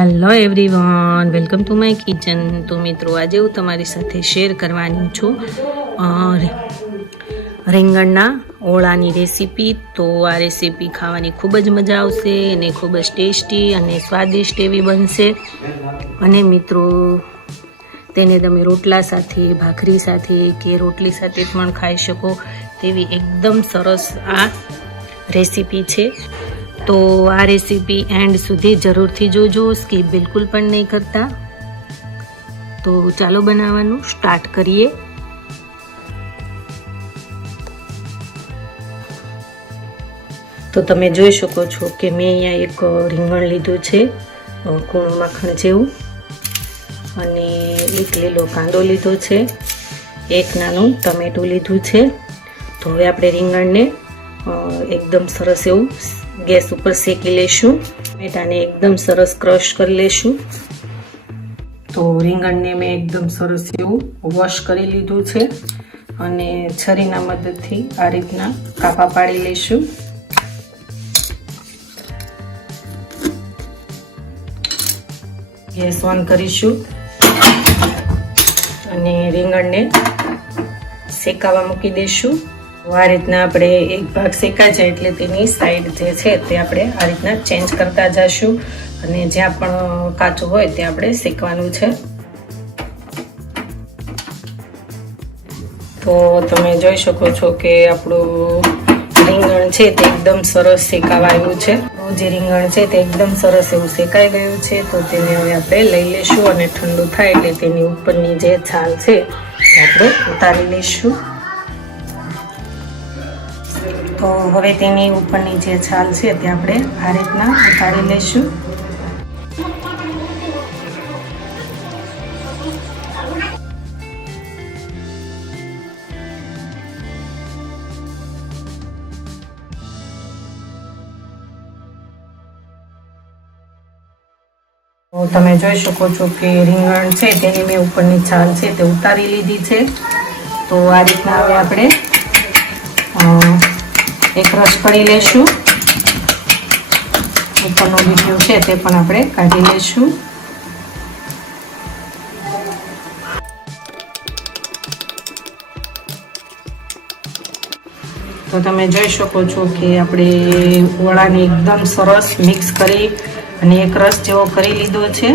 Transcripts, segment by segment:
Hello everyone welcome to my kitchen તો મિત્રો, આજે હું તમારી સાથે શેર કરવાની છું રીંગણના ઓળાની રેસીપી તો આ રેસીપી ખાવાની ખૂબ જ મજા આવશે અને ખૂબ જ ટેસ્ટી અને સ્વાદિષ્ટ એવી બનશે. અને મિત્રો, તેને તમે રોટલા સાથે, ભાખરી સાથે કે રોટલી સાથે પણ ખાઈ શકો તેવી એકદમ સરસ આ રેસીપી છે. તો આ રેસીપી એન્ડ સુધી જરૂરથી જોજો સ્કીપ બિલકુલ પણ નહીં કરતા. તો ચાલો બનાવવાનું સ્ટાર્ટ કરીએ. તો તમે જોઈ શકો છો કે મેં અહીંયા એક રીંગણ લીધું છે કૂણું માખણ જેવું. અને એક લીલો કાંદો લીધો છે, એક નાનું ટમેટું લીધું છે. તો હવે આપણે રીંગણને એકદમ સરસ એવું ગેસ ઉપર શેકી લેશું ટમેટાને એકદમ સરસ ક્રશ કરી લેશું તો રીંગણને મેં એકદમ સરસ એવું વોશ કરી લીધું છે. અને છરીના મદદથી આ રીતના કાપા પાડી લઈશું. ગેસ ઓન કરીશું. અને રીંગણને શેકાવા મૂકી દઈશું. આ રીતના આપણે એક ભાગ શેકા જાય એટલે તેની સાઈડ જે છે તે આપણે આ રીતના ચેન્જ કરતા જશું. અને જ્યાં પણ કાચું હોય તે આપણે શેકવાનું છે. તો તમે જોઈ શકો છો કે આપણું રીંગણ છે તે એકદમ સરસ શેકાવા આવ્યું છે. જે રીંગણ છે તે એકદમ સરસ એવું શેકાઈ ગયું છે. તો તેને હવે આપણે લઈ લઈશું અને ઠંડુ થાય એટલે તેની ઉપરની જે છાલ છે તે આપણે ઉતારી લઈશું. તો હવે તેની ઉપરની જે છાલ છે તે આપણે આ રીતના ઉતારી લઈશું. તમે જોઈ શકો છો કે રીંગણ છે તેની મેં ઉપરની છાલ છે તે ઉતારી લીધી છે. તો આ રીતના હવે આપણે એક રસ કરી લેશું. ઉપરનો બીજું છે તે પણ આપણે કાઢી લેશું. તો તમે જોઈ શકો છો કે આપણે ઓળાને એકદમ સરસ મિક્સ કરી અને એક રસ જેવો કરી લીધો છે.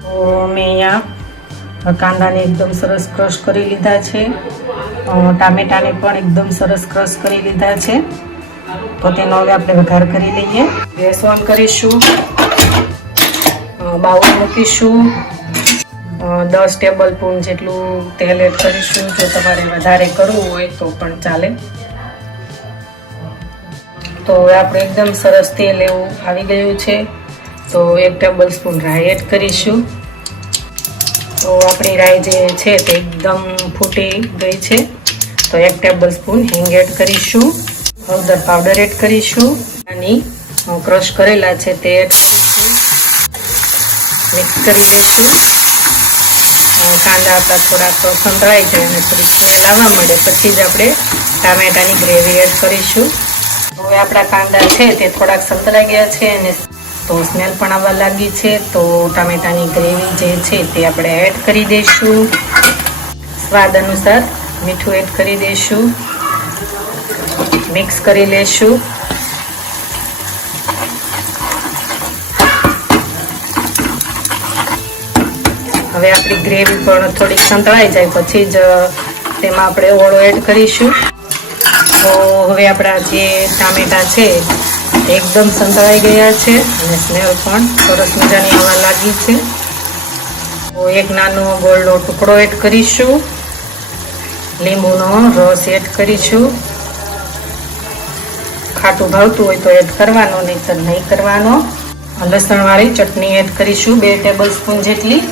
તો મેં અહીંયા કાંદાને એકદમ સરસ ક્રશ કરી લીધા છે. ટામેટાને પણ એકદમ સરસ ક્રશ કરી લીધા છે. તો તેનો હવે આપણે વઘાર કરી લઈએ. ગેસ ઓન કરીશું. બાઉલ મૂકીશું. દસ ટેબલ સ્પૂન જેટલું તેલ એડ કરીશું. જો તમારે વધારે કરવું હોય તો પણ ચાલે. તો હવે આપણે એકદમ સરસ તેલ એવું આવી ગયું છે. તો એક ટેબલ સ્પૂન રાઈ એડ કરીશું. તો આપણી રાઈ જે છે તે એકદમ ફૂટી ગઈ છે. તો એક ટેબલ સ્પૂન હિંગ એડ કરીશું. હળદર પાવડર એડ કરીશું. અને ક્રશ કરેલા છે તે એડ કરીશું. મિક્સ કરી દઈશું કાંદા આપણા થોડાક સંતળાઈ જાય અને થોડીક સ્મેલ આવવા મળે. પછી જ આપણે ટામેટાની ગ્રેવી એડ કરીશું. હવે આપણા કાંદા છે તે થોડાક સંતળાઈ ગયા છે અને તો સ્મેલ પણ આવવા લાગી છે. તો ટામેટાની ગ્રેવી જે છે તે આપણે એડ કરી દઈશું. સ્વાદ અનુસાર મીઠું એડ કરી દઈશું. મિક્સ કરી લેશું. હવે આપણી ગ્રેવી પણ થોડીક સંતળાઈ જાય, પછી જ તેમાં આપણે ઓળો એડ કરીશું. તો હવે આપણા જે ટામેટા છે એકદમ સંતળાઈ ગયા છે અને સ્મેલ પણ સરસ મજાની આવવા લાગી છે. તો એક નાનો ગોળનો ટુકડો એડ કરીશું. લીંબુનો રસ એડ કરીશું. ખાટું ભાવતું હોય તો એડ કરવાનો નહીં તો નહીં કરવાનો. લસણવાળી ચટણી એડ કરીશું, બે ટેબલ સ્પૂન જેટલી.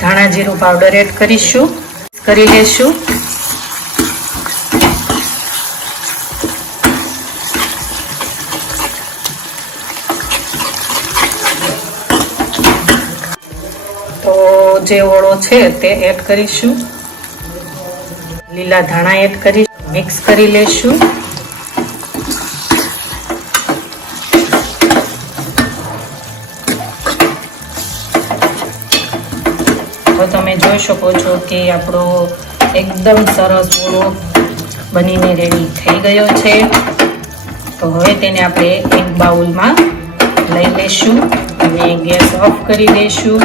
ધાણા જીરું પાવડર એડ કરીશું. કરી લેશું. તો જે ઓળો છે તે એડ કરીશું. લીલા ધાણા એડ કરી મિક્સ કરી લેશું. તો તમે જોઈ શકો છો કે આપણો એકદમ સરસ ઓળો બનીને રેડી થઈ ગયો છે. તો હવે તેને આપણે એક બાઉલમાં લઈ લઈશું અને ગેસ ઓફ કરી દઈશું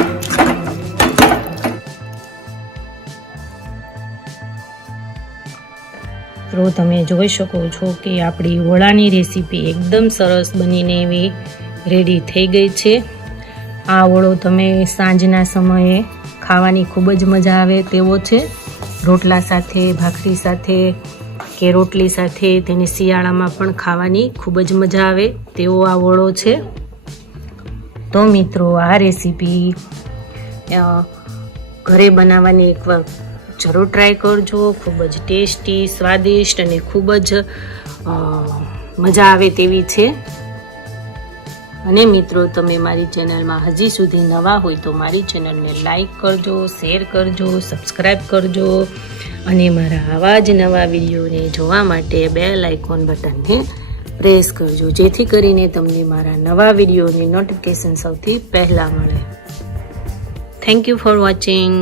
તો તમે જોઈ શકો છો કે આપણી વડાની રેસીપી એકદમ સરસ બનીને એવી રેડી થઈ ગઈ છે. આ ઓળો તમે સાંજના સમયે ખાવાની ખૂબ જ મજા આવે તેવો છે. રોટલા સાથે, ભાખરી સાથે કે રોટલી સાથે તેને શિયાળામાં પણ ખાવાની ખૂબ જ મજા આવે તેવો આ વડો છે. તો મિત્રો, આ રેસીપી ઘરે બનાવવાની એકવાર જરૂર ટ્રાય કરજો. ખૂબ જ ટેસ્ટી, સ્વાદિષ્ટ અને ખૂબ જ મજા આવે તેવી છે. અને મિત્રો, તમે મારી ચેનલમાં હજી સુધી નવા હોય તો મારી ચેનલને લાઈક કરજો, શેર કરજો સબસ્ક્રાઈબ કરજો અને મારા આવા જ નવા વિડીયોને જોવા માટે બેલ આઇકોન બટનને પ્રેસ કરજો, જેથી કરીને તમને મારા નવા વિડીયોની નોટિફિકેશન સૌથી પહેલાં મળે. Thank you for watching